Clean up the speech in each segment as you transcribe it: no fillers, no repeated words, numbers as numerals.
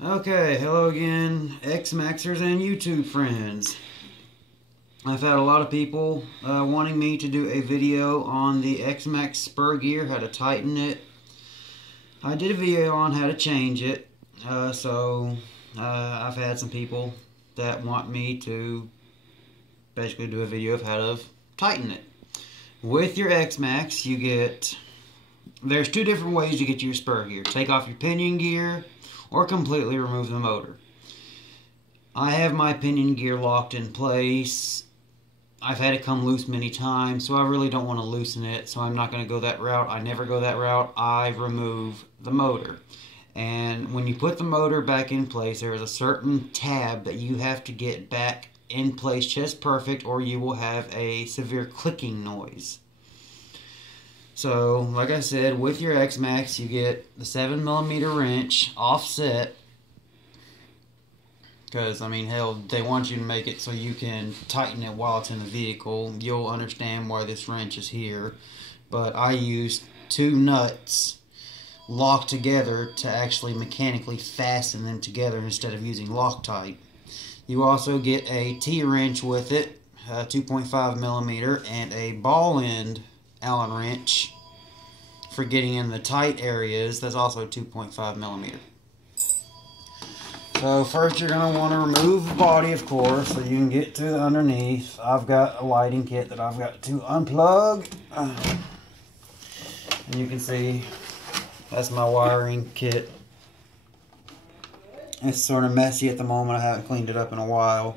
Okay, hello again, X-Maxers and YouTube friends. I've had a lot of people wanting me to do a video on the X-Maxx spur gear, how to tighten it. I did a video on how to change it, I've had some people that want me to basically do a video of how to tighten it. With your X-Maxx, there's two different ways you get your spur gear. Take off your pinion gear, or completely remove the motor. I have my pinion gear locked in place. I've had it come loose many times, so I really don't want to loosen it, so I'm not going to go that route. I never go that route. I remove the motor. And when you put the motor back in place, there is a certain tab that you have to get back in place just perfect, or you will have a severe clicking noise. So, like I said, with your X-Maxx, you get the 7mm wrench offset. Because, I mean, hell, they want you to make it so you can tighten it while it's in the vehicle. You'll understand why this wrench is here. But I used two nuts locked together to actually mechanically fasten them together instead of using Loctite. You also get a T-wrench with it, 2.5mm, and a ball end Allen wrench for getting in the tight areas. That's also 2.5mm. So first you're going to want to remove the body, of course, so you can get to the underneath. I've got a lighting kit that I've got to unplug. And you can see that's my wiring kit. It's sort of messy at the moment. I haven't cleaned it up in a while.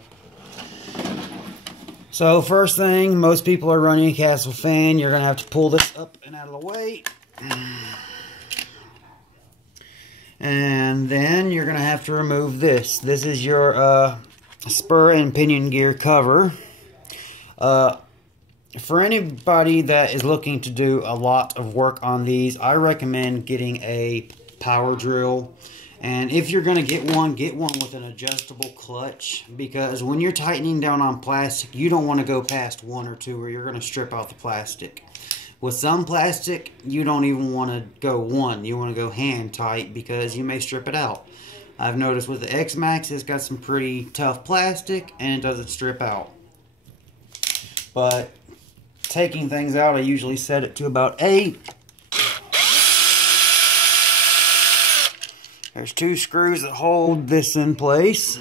So first thing, most people are running a Castle fan. You're going to have to pull this up and out of the way. And then you're going to have to remove this. This is your spur and pinion gear cover. For anybody that is looking to do a lot of work on these, I recommend getting a power drill. And if you're going to get one with an adjustable clutch, because when you're tightening down on plastic, you don't want to go past one or two, or you're going to strip out the plastic. With some plastic, you don't even want to go one. You want to go hand tight, because you may strip it out. I've noticed with the X-Maxx, it's got some pretty tough plastic, and it doesn't strip out. But taking things out, I usually set it to about 8. There's two screws that hold this in place.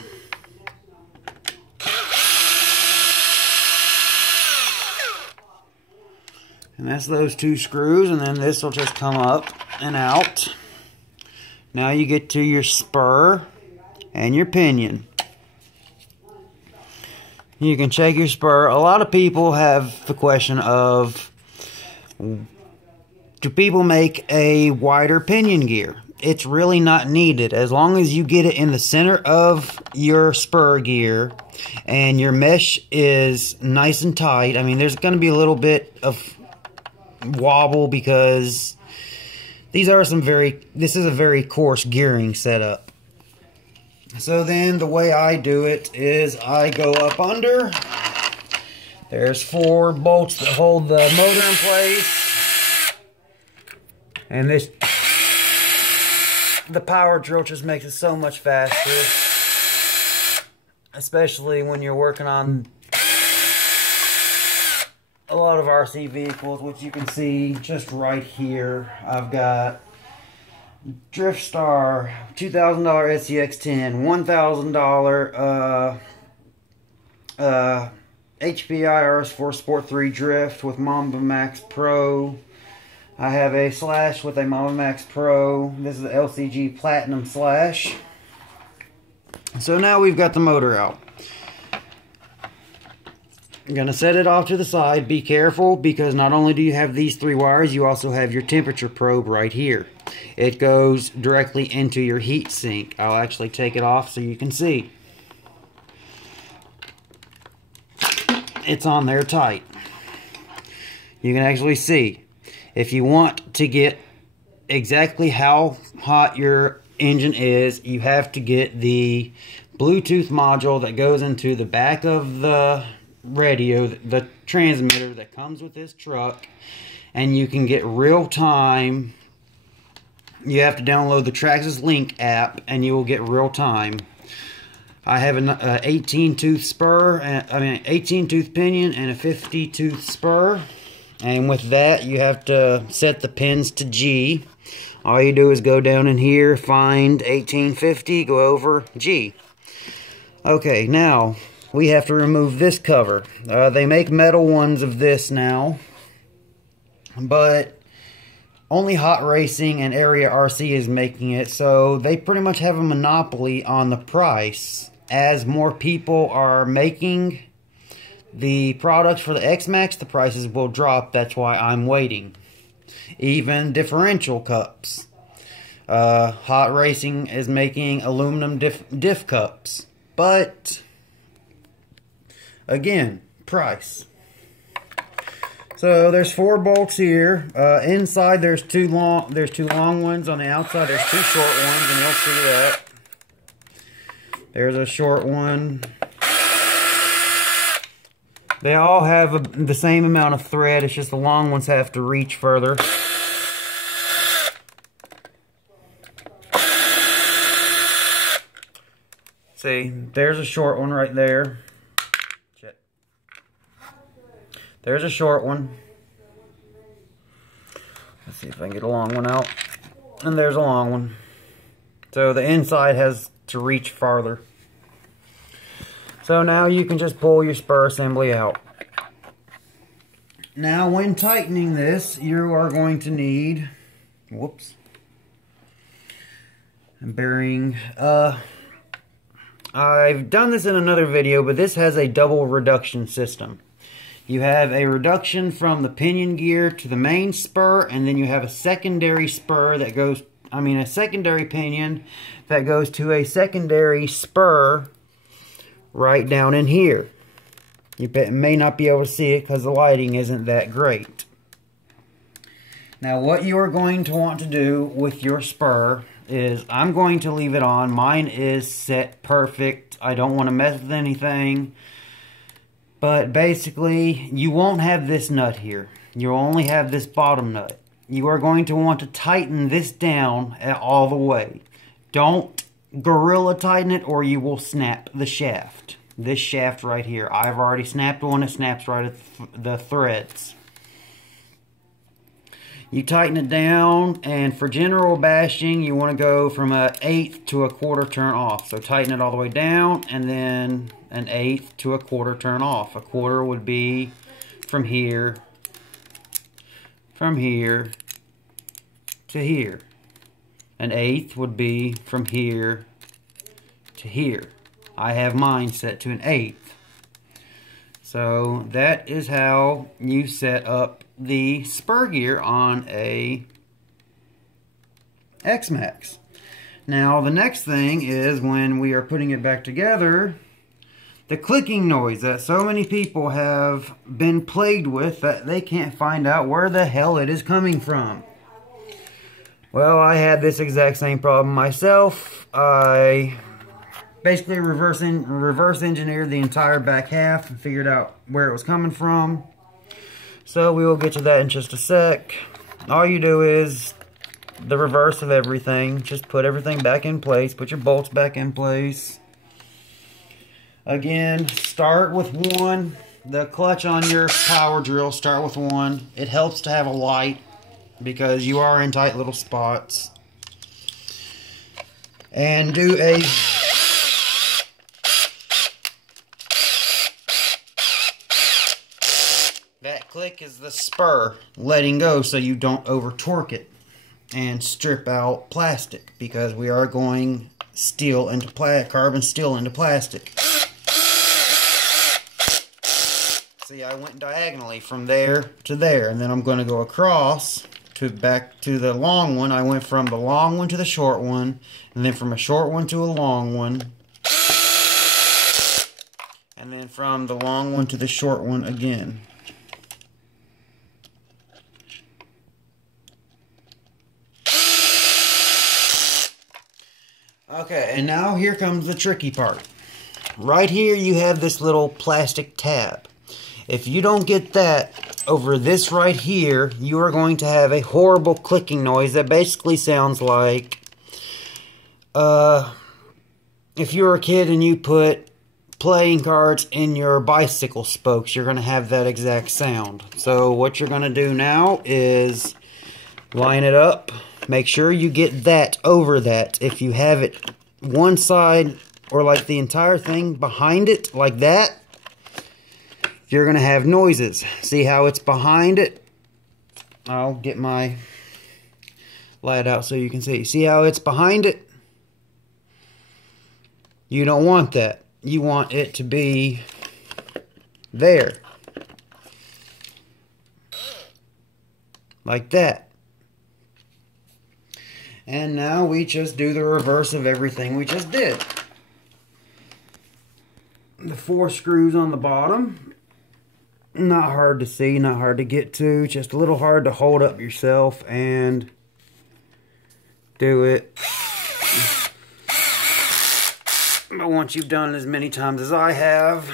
And that's those two screws, and then this will just come up and out. Now you get to your spur and your pinion. You can check your spur. A lot of people have the question of, do people make a wider pinion gear? It's really not needed. As long as you get it in the center of your spur gear and your mesh is nice and tight. I mean, there's going to be a little bit of wobble because this is a very coarse gearing setup. So then the way I do it is I go up under. There's 4 bolts that hold the motor in place. And the power drill just makes it so much faster, especially when you're working on a lot of RC vehicles, which you can see just right here. I've got Drift Star, $2,000 SCX10, $1,000 HPI RS4 Sport 3 Drift with Mamba Max Pro. I have a Slash with a Mamba Max Pro. This is the LCG Platinum Slash. So now we've got the motor out. I'm going to set it off to the side. Be careful, because not only do you have these 3 wires, you also have your temperature probe right here. It goes directly into your heat sink. I'll actually take it off so you can see. It's on there tight. You can actually see. If you want to get exactly how hot your engine is, you have to get the Bluetooth module that goes into the back of the radio, the transmitter that comes with this truck, and you can get real-time you have to download the Traxxas Link app, and you will get real time. I have an 18 tooth spur, 18 tooth pinion and a 50 tooth spur. And with that, you have to set the pins to G. All you do is go down in here, find 1850, go over G. Okay, now we have to remove this cover. They make metal ones of this now, but only Hot Racing and Area RC is making it, so they pretty much have a monopoly on the price. As more people are making the products for the X-Maxx, the prices will drop. That's why I'm waiting. Even differential cups. Hot Racing is making aluminum diff cups. But, again, price. So there's 4 bolts here. Inside there's two long ones. On the outside there's 2 short ones, and you'll see that. There's a short one. They all have the same amount of thread. It's just the long ones have to reach further. See, there's a short one right there. Check. There's a short one. Let's see if I can get a long one out. And there's a long one. So the inside has to reach farther. So now you can just pull your spur assembly out. Now when tightening this, you are going to need, whoops, a bearing. I've done this in another video, but this has a double reduction system. You have a reduction from the pinion gear to the main spur, and then you have a secondary spur that goes, a secondary pinion that goes to a secondary spur right down in here. You may not be able to see it because the lighting isn't that great. Now what you are going to want to do with your spur is, I'm going to leave it on. Mine is set perfect. I don't want to mess with anything. But basically, you won't have this nut here. You'll only have this bottom nut. You are going to want to tighten this down all the way. Don't gorilla tighten it, or you will snap the shaft. This shaft right here. I've already snapped one. It snaps right at the threads. You tighten it down, and for general bashing, you want to go from an 1/8 to a 1/4 turn off. So tighten it all the way down, and then an 1/8 to a 1/4 turn off. A 1/4 would be from here to here. An 1/8 would be from here to here. I have mine set to an 1/8. So that is how you set up the spur gear on a X-Maxx. Now the next thing is, when we are putting it back together, the clicking noise that so many people have been plagued with that they can't find out where the hell it is coming from. Well, I had this exact same problem myself. I basically reverse engineered the entire back half and figured out where it was coming from. So we will get to that in just a sec. All you do is the reverse of everything. Just put everything back in place. Put your bolts back in place. Again, start with 1. The clutch on your power drill, start with 1. It helps to have a light because you are in tight little spots. And do a that click is the spur letting go so you don't over torque it and strip out plastic, because we are going carbon steel into plastic. See, I went diagonally from there to there, and then I'm going to go across to back to the long one. I went from the long one to the short one, and then from a short one to a long one, and then from the long one to the short one again. Okay, and now here comes the tricky part. Right here you have this little plastic tab. If you don't get that over this right here, you are going to have a horrible clicking noise that basically sounds like if you were a kid and you put playing cards in your bicycle spokes, you're going to have that exact sound. So what you're going to do now is line it up. Make sure you get that over that. If you have it one side or like the entire thing behind it like that, you're going to have noises. See how it's behind it? I'll get my light out so you can see. See how it's behind it? You don't want that. You want it to be there. Like that. And now we just do the reverse of everything we just did. The 4 screws on the bottom. Not hard to see, not hard to get to. Just a little hard to hold up yourself and do it. But once you've done it as many times as I have,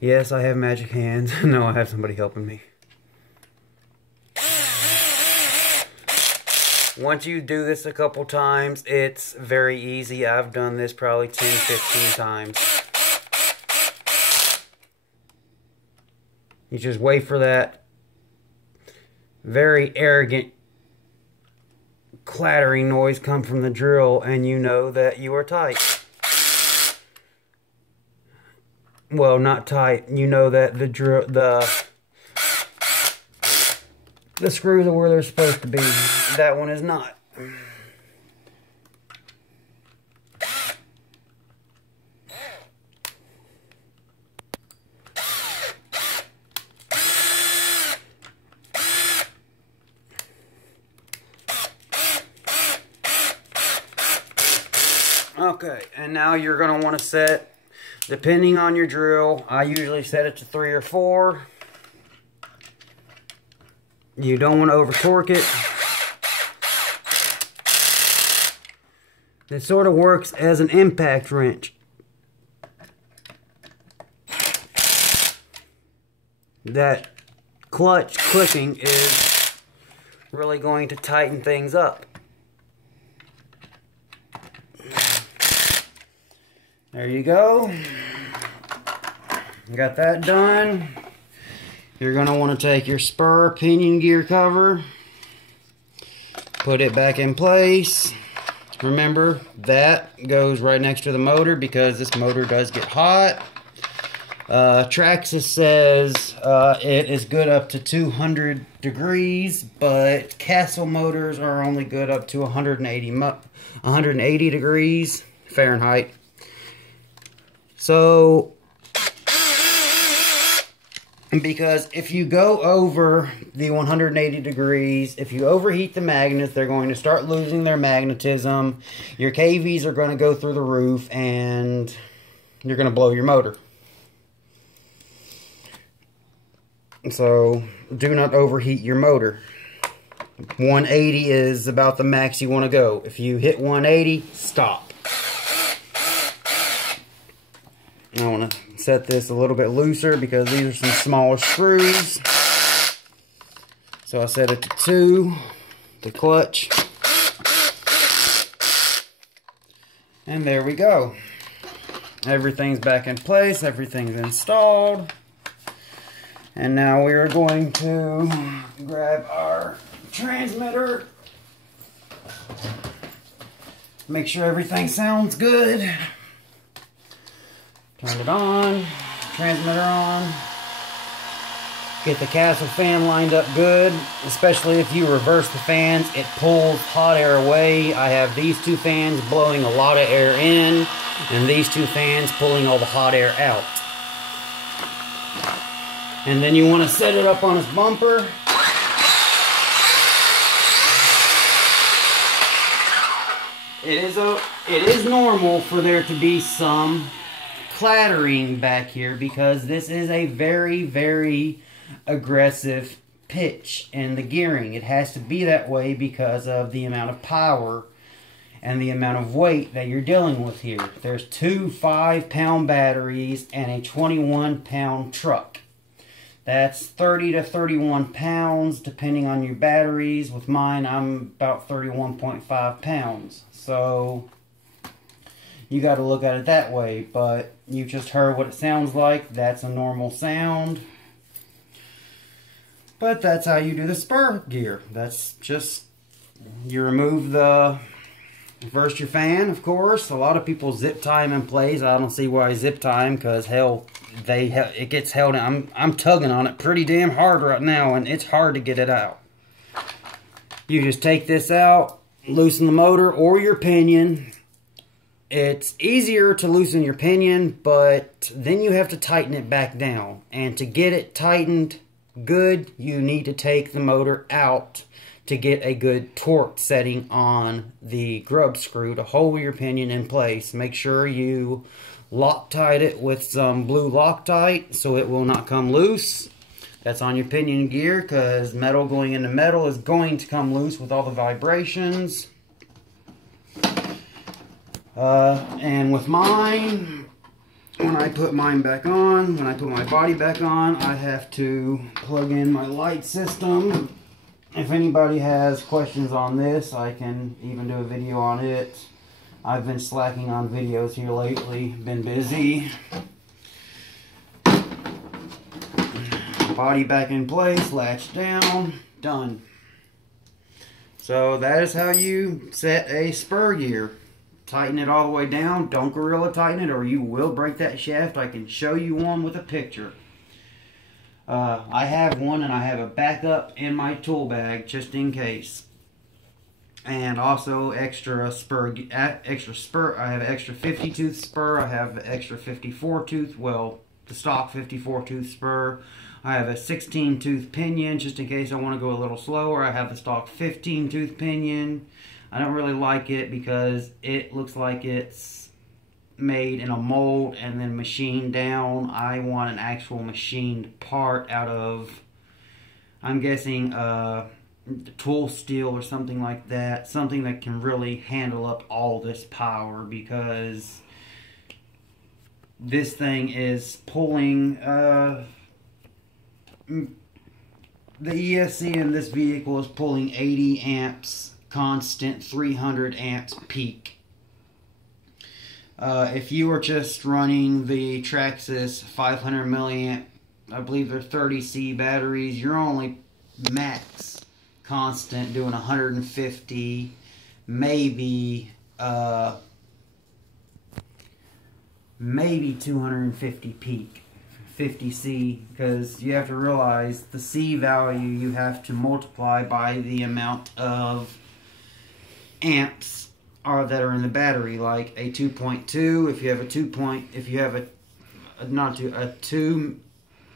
yes, I have magic hands. No, I have somebody helping me. Once you do this a couple times, it's very easy. I've done this probably 10, 15 times. You just wait for that very arrogant clattering noise come from the drill, and you know that you are tight. Well, not tight. You know that the drill, the screws are where they're supposed to be. That one is not. Okay, and now you're going to want to set, depending on your drill, I usually set it to 3 or 4. You don't want to over torque it. It sort of works as an impact wrench. That clutch clicking is really going to tighten things up. There you go. Got that done. You're going to want to take your spur pinion gear cover, put it back in place. Remember, that goes right next to the motor because this motor does get hot. Traxxas says it is good up to 200 degrees, but Castle motors are only good up to 180 degrees Fahrenheit. So, because if you go over the 180 degrees, if you overheat the magnets, they're going to start losing their magnetism. Your KVs are going to go through the roof, and you're going to blow your motor. So, do not overheat your motor. 180 is about the max you want to go. If you hit 180, stop. I want to set this a little bit looser because these are some smaller screws. So I set it to 2, the clutch. And there we go. Everything's back in place, everything's installed. And now we are going to grab our transmitter. Make sure everything sounds good. Turn it on, transmitter on. Get the Castle fan lined up good, especially if you reverse the fans. It pulls hot air away. I have these 2 fans blowing a lot of air in, and these 2 fans pulling all the hot air out. And then you want to set it up on its bumper. It is normal for there to be some clattering back here because this is a very, very aggressive pitch in the gearing. It has to be that way because of the amount of power and the amount of weight that you're dealing with here. There's 2 5-pound batteries and a 21-pound truck. That's 30 to 31 pounds depending on your batteries. With mine, I'm about 31.5 pounds. So you got to look at it that way. But you just heard what it sounds like. That's a normal sound. But that's how you do the spur gear. That's just, you remove the, first your fan, of course. A lot of people zip tie them in place. I don't see why I zip tie them, because hell, it gets held in. I'm tugging on it pretty damn hard right now, and it's hard to get it out. You just take this out, loosen the motor or your pinion. It's easier to loosen your pinion, but then you have to tighten it back down. And to get it tightened good, you need to take the motor out to get a good torque setting on the grub screw to hold your pinion in place. Make sure you Loctite it with some blue Loctite so it will not come loose. That's on your pinion gear, because metal going into metal is going to come loose with all the vibrations. And with mine, when I put mine back on, when I put my body back on, I have to plug in my light system. If anybody has questions on this, I can even do a video on it. I've been slacking on videos here lately, been busy. Body back in place, latch down, done. So that is how you set a spur gear. Tighten it all the way down. Don't gorilla tighten it or you will break that shaft. I can show you one with a picture. I have one, and I have a backup in my tool bag just in case. And also extra spur. I have extra 50 tooth spur. I have extra 54 tooth. Well, the stock 54 tooth spur. I have a 16 tooth pinion just in case I want to go a little slower. I have the stock 15 tooth pinion. I don't really like it because it looks like it's made in a mold and then machined down. I want an actual machined part out of, I'm guessing, tool steel or something like that. Something that can really handle up all this power, because this thing is pulling, the ESC in this vehicle is pulling 80 amps constant, 300 amps peak. If you are just running the Traxxas 500 milliamp, I believe they're 30C batteries, you're only max constant doing 150, maybe 250 peak, 50C, because you have to realize the C value you have to multiply by the amount of amps that are in the battery. Like a 2.2, if you have a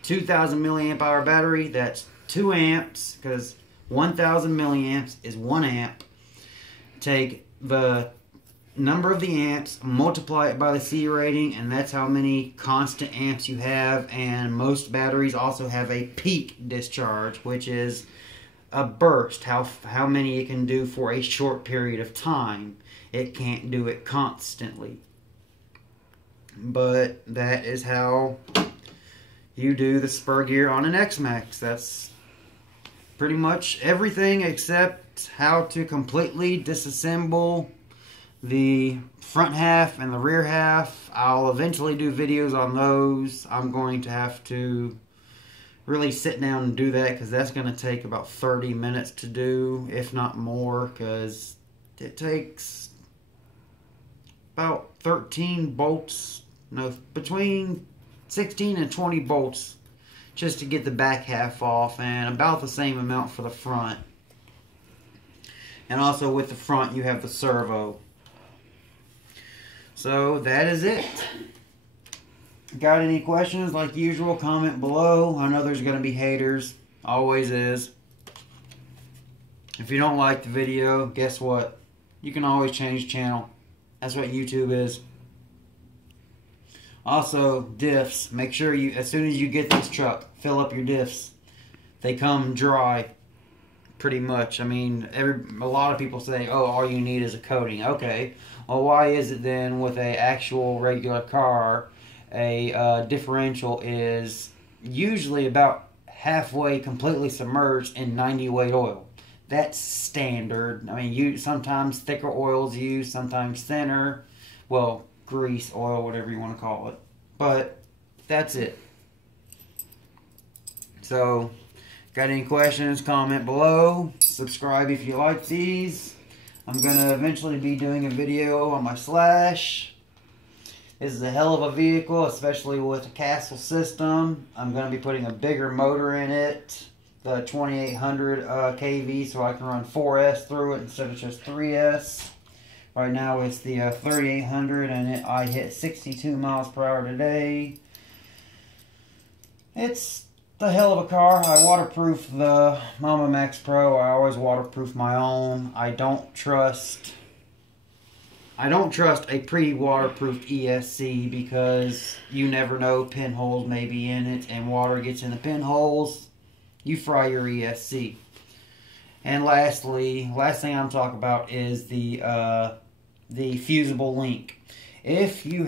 2000 milliamp hour battery, that's 2 amps, because 1000 milliamps is 1 amp. Take the number of the amps, multiply it by the C rating, and that's how many constant amps you have. And most batteries also have a peak discharge, which is a burst, how many it can do for a short period of time. It can't do it constantly. But that is how you do the spur gear on an X-Maxx. That's pretty much everything except how to completely disassemble the front half and the rear half. I'll eventually do videos on those. I'm going to have to really sit down and do that, because that's going to take about 30 minutes to do, if not more, because it takes about 13 bolts, no, between 16 and 20 bolts just to get the back half off, and about the same amount for the front. And also with the front you have the servo. So that is it. Got any questions? Like usual, comment below. I know there's going to be haters. Always is. If you don't like the video, guess what? You can always change channel. That's what YouTube is. Also, diffs. Make sure you, as soon as you get this truck, fill up your diffs. They come dry, pretty much. I mean, a lot of people say, oh, all you need is a coating. Okay. Well, why is it then with a actual regular car, a differential is usually about halfway completely submerged in 90 weight oil. That's standard. I mean, sometimes thicker oils used, sometimes thinner. Well, grease, oil, whatever you want to call it. But that's it. So, got any questions, comment below. Subscribe if you like these. I'm going to eventually be doing a video on my Slash. This is a hell of a vehicle, especially with a castle system. I'm going to be putting a bigger motor in it, the 2800 kV, so I can run 4S through it instead of just 3S. Right now it's the 3800, and I hit 62 miles per hour today. It's the hell of a car. I waterproof the Mama Max Pro. I always waterproof my own. I don't trust a pre-waterproofed ESC because you never know, pinholes may be in it, and water gets in the pinholes. You fry your ESC. And lastly, last thing I'm talking about is the fusible link. If you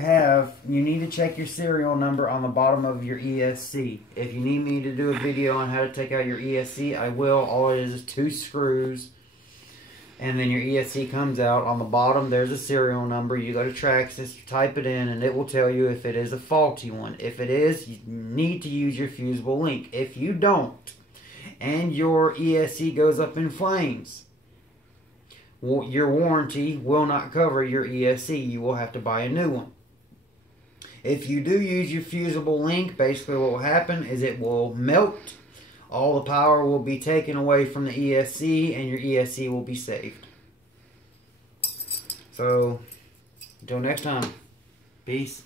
need to check your serial number on the bottom of your ESC. If you need me to do a video on how to take out your ESC, I will. All it is 2 screws. And then your ESC comes out. On the bottom, there's a serial number. You go to Traxxas, type it in, and it will tell you if it is a faulty one. If it is, you need to use your fusible link. If you don't, and your ESC goes up in flames, your warranty will not cover your ESC. You will have to buy a new one. If you do use your fusible link, basically what will happen is it will melt. All the power will be taken away from the ESC, and your ESC will be saved. So, until next time, peace.